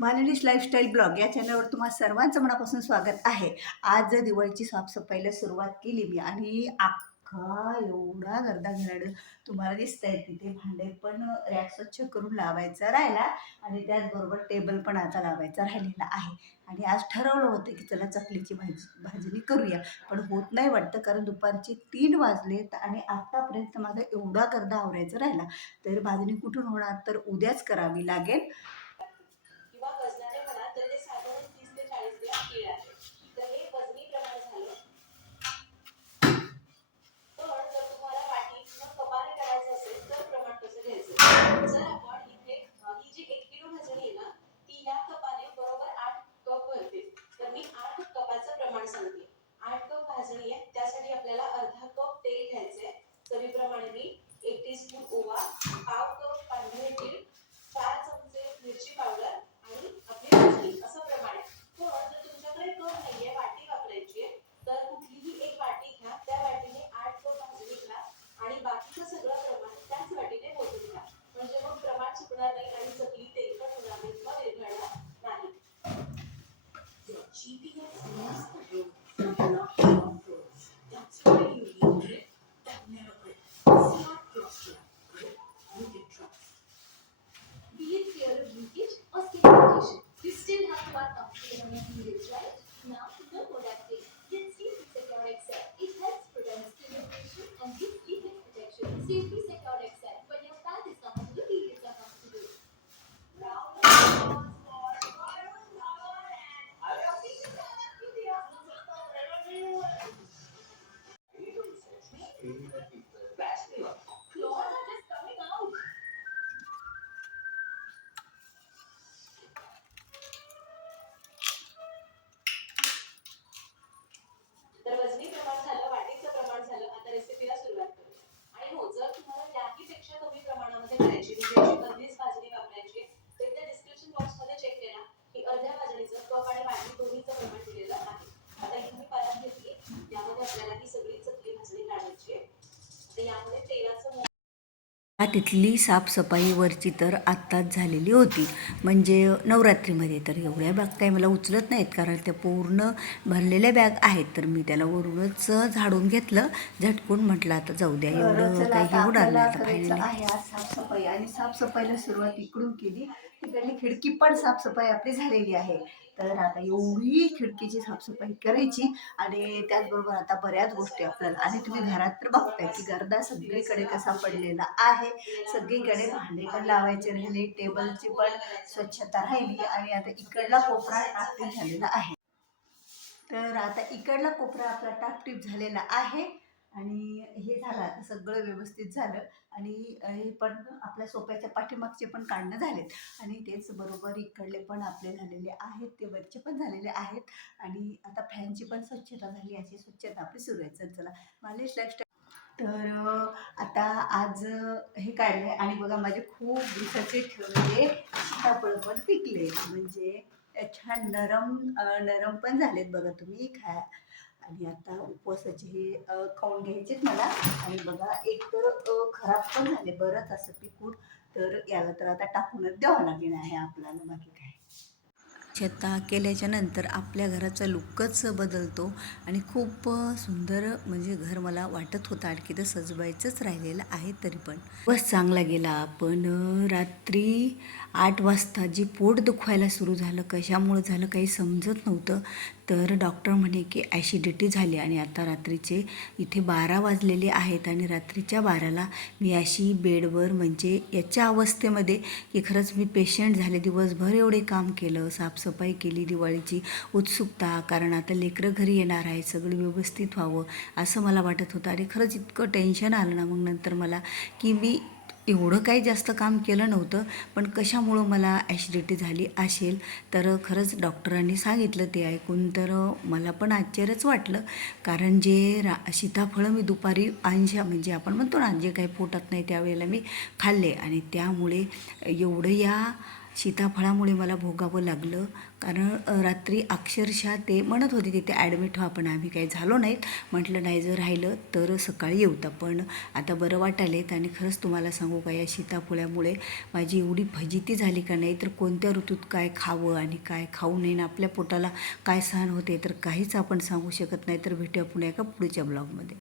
माननीश lifestyle blog या चॅनलवर तुम्हा सर्वांचं मनापासून स्वागत आहे. आज दिवाळीची साफसफाईला सुरुवात केली मी आणि अख्खा एवढा गर्दा घराड तुम्हाला दिसत आहे तिथे भांडे पण रॅक स्वच्छ करून लावायचा राहिला आणि त्याचबरोबर टेबल पण आता लावायचा राहिलेला आहे. आणि आज ठरवलं होतं की चला चकलीची भाजी भाजणी करूया. पण होत नाही वाटतं कारण दुपारचे तीन वाजलेत आणि आत्तापर्यंत माझा एवढा गर्दा आवरायचा राहिला. तर भाजणी कुठून होणार तर उद्याच करावी लागेल. GPS तिथली साफसफाईवरची तर आत्ताच झालेली होती. म्हणजे नवरात्रीमध्ये तर एवढ्या बॅग काही मला उचलत नाहीत कारण त्या पूर्ण भरलेल्या बॅग आहेत. तर मी त्याला वरूनच झाडून घेतलं. झटकून म्हटलं आता जाऊ द्या एवढं काही होणार नाही आता फायनली. साफसफाई. आणि साफसफाईला सुरुवात इकडून केली. तिकडली खिडकी पण साफसफाई आपली झालेली आहे. तर आता एवढी खिडकीची साफसफाई करायची आणि त्याचबरोबर आता बऱ्याच गोष्टी आपल्याला आणि तुम्ही घरात तर बघताय की गर्दा सगळीकडे कसा पडलेला आहे. सगळीकडे भांडे पण लावायचे राहिले टेबलची पण स्वच्छता राहिली आणि आता इकडला कोपरा टाकटीप झालेला आहे. तर आता इकडला कोपरा आपला टाकटीप झालेला आहे. आणि हे झालं आता सगळं व्यवस्थित झालं. आणि हे पण आपल्या सोप्याच्या पाठीमागचे पण काढणं झालेत. आणि तेच बरोबर इकडले पण आपले झालेले आहेत ते वरचे पण झालेले आहेत. आणि आता फॅनची पण स्वच्छता झाली अशी स्वच्छता आपली सुरू आहे. चल चला. मालेश लाईफस्टाईल तर आता आज हे हे काढले आणि बघा माझे खूप दिवसाचे ठेवलेले सीताफळ पण पिकले. म्हणजे छान नरम नरम पण झालेत बघा तुम्ही. खा आणि आता उपवासाचे हे खाऊन घ्यायचेच मला आणि बघा एक तर खराब पण झाले बरंच असं पिकून. तर याला तर आता टाकूनच द्यावं लागेल आहे आपल्याला. बाकी काय? छत्ता केल्याच्यानंतर आपल्या घराचा लुकच बदलतो. आणि खूप सुंदर म्हणजे घर मला वाटत होतं. आणखी तर सजवायचंच राहिलेलं आहे तरी पण. बस चांगला गेला पण रात्री आठ वाजता जे पोट दुखवायला सुरू झालं कशामुळं झालं काही समजत नव्हतं. तर डॉक्टर म्हणे की ॲसिडिटी झाली आणि आता रात्रीचे इथे बारा वाजलेले आहेत आणि रात्रीच्या बाराला मी अशी बेडवर म्हणजे याच्या अवस्थेमध्ये की खरंच मी पेशंट झाले दिवसभर एवढे काम केलं साफसफाई केली दिवाळीची उत्सुकता कारण आता लेकरं घरी येणार आहे सगळं व्यवस्थित व्हावं असं मला वाटत होतं. आणि खरंच इतकं टेन्शन आलं ना मग नंतर मला की मी एवढं काही जास्त काम केलं नव्हतं पण कशामुळं मला ॲसिडिटी झाली असेल तर खरंच डॉक्टरांनी सांगितलं ते ऐकून तर मला पण आश्चर्यच वाटलं. कारण जे रा सीताफळं मी दुपारी अंशा म्हणजे आपण म्हणतो ना जे काही पोटात नाही त्यावेळेला मी खाल्ले. आणि त्यामुळे एवढं या सीताफळामुळे मला भोगावं लागलं. कारण रात्री अक्षरशः ते म्हणत होते तिथे ॲडमिट व्हा पण आम्ही काही झालो नाहीत. म्हटलं नाही जर राहिलं तर सकाळी येऊत पण आता बरं वाटायलेत आणि खरंच तुम्हाला सांगू का या सीताफळामुळे माझी एवढी फजिती झाली का नाही? तर कोणत्या ऋतूत काय खावं आणि काय खाऊ नये आणि आपल्या पोटाला काय सहन होते तर काहीच आपण सांगू शकत नाही. तर भेटूया पुन्हा एका पुढच्या ब्लॉगमध्ये.